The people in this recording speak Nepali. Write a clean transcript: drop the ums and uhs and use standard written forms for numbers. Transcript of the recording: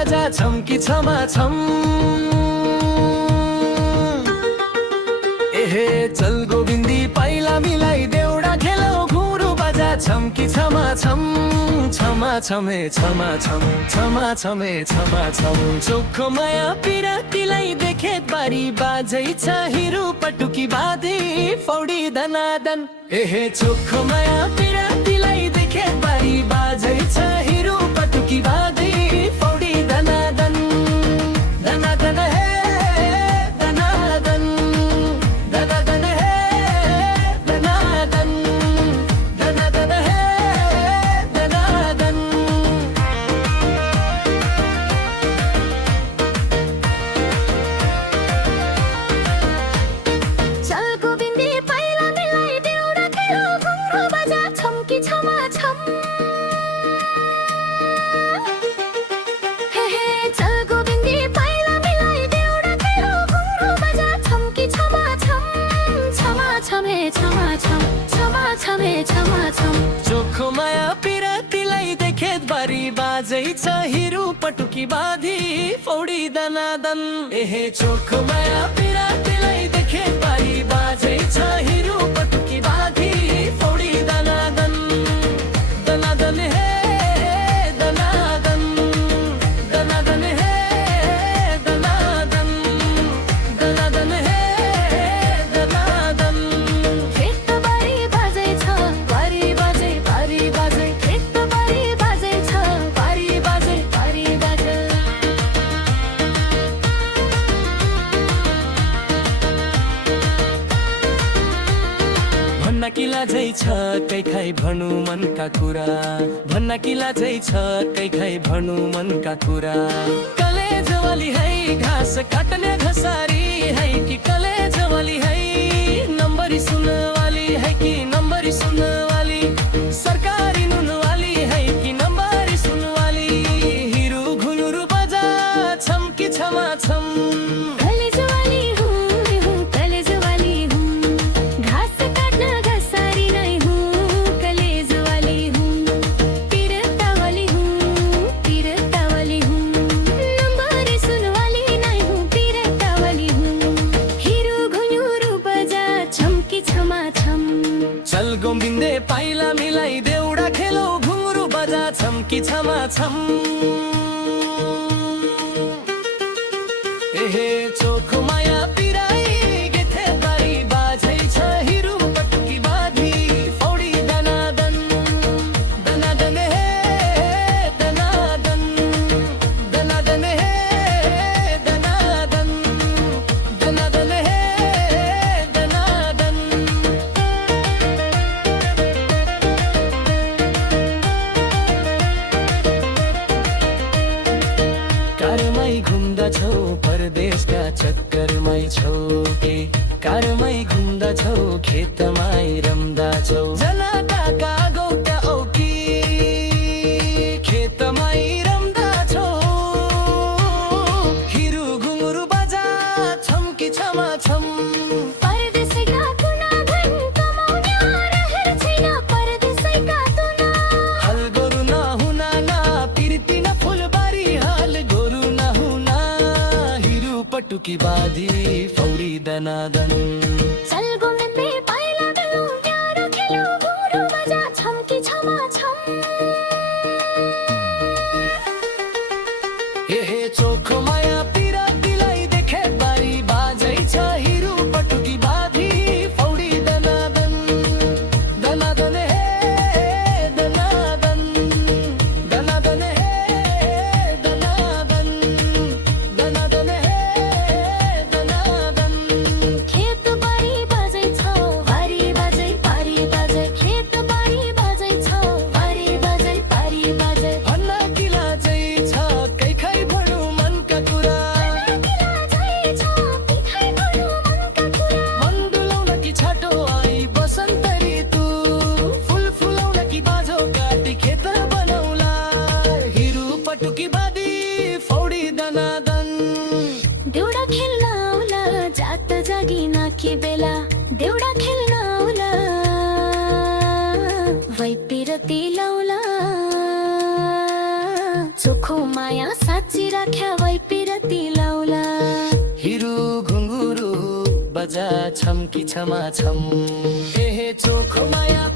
बजा छम कि छमा छम एहे चल गोविन्दी पाइला मिलाई देउडा खेलौ घुरु बजा छम कि छमा छम छमा छमे छमा छम छमा छमे छमा छम चोखो माया पिरातीलाई देखेत बारी बाजै छ हिरु पटुकी बाँधी फौडी दनादन एहे चोखो माया पिरातीलाई देखेत बारी बाजै छ हिरु पटुकी बाँधी फौडी दनादन दनादन हे दनादन दनादन हे दनादन दनादन हे दनादन चल गोविन्दी पाइला मिलाई देउडा खेलौ घुम्रो बजा छम कि छमा छम हे हे चल गोविन्दी पाइला मिलाई देउडा खेलौ घुम्रो बजा छम कि छमा छम छमा छमे छमा छम छमा छमे छमा छम चोखो माया पिरातीलाई देखेत बारी बाजै छ हिरु पटुकी बाँधी फौडी दनादन एहे चोखो माया पिरातीलाई देखेत बारी बाजै छ हिरु पटुकी बाँधी फौडी दनादन दनादन हे दनादन दनादन हे दनादन दनादन हे दनादन खेत बारी बाजै छ बारी बाजै बारी बाजै खेत बारी बाजै छ बारी बाजै बारी बाजै भन्न कि लाजै छ कै खाइ भनु मनका कुरा भन्न कि लाजै छ कै खाइ भनु मनका कुरा कलेजवाली है घाँस काट्ने घसारी है कि कलेजवाली है नम्बरी सुनवाली है कि नम्बरी सुनवाली सरकारी नुनवाली है कि नम्बरी सुनवाली हिरु घुनुरु बजा छम कि छमा छम कलेजवाली हूँ कलेजवाली हूँ घाँस काट्न घसारी नै हूँ कलेजवाली हूँ पिरतावाली हूँ नम्बरी सुनवाली नै हूँ पिरतावाली हूँ हिरु घुनुरु बजा छम कि छमा छम चल गोविन्दे पाइला मिलाई देउडा खेलौ घुंगरु बजा छम कि छमा छम एहे चोखो माया पिराई गेथे बारी बाजै छ हिरु पटुकी बाँधी फौडी दनादन दनादन हे दनादन दनादन हे दनादन दनादन हे दनादन कारमै घुम्दछौ परदेशका चक्करमै छौ के कारमै घुम्दछौ खेतमै रम्दछौ जनाटाका गौटा औकी खेतमै रम्दछौ हिरु घुंगरु बजा छम कि छमा छम परदेशैका कुना धन कमाउने रहर छैन परदेशैका तुना हल गोरु नहुना ना पिर्ती न फुलबारी हल गोरु नहुना हिरु पटुकी बाँधी फौडी दनादन चल गोविन्दी पाइला मिलौ न्यारो खेलौ घुम्रो बजा छम कि छमा छम एहे चोखो माया पिरातीलाई देखे बारी बाजै छ हिरु पटुकी बाँधी फौडी दनादन दनादन हे दनादन दनादन हे दनादन दनादन हे दनादन खेत बारी बाजै छ बारी बाजै बारी बाजै खेत बारी बाजै छ बारी बाजै बारी बाजै भन्न कि लाजै छ कै खाइ भनु मनका चोखो माया साँच्ची राख्या वै पिरती लाउला हिरु घुङ्गुरु बजा छम्की छमा छम ए चोखो माया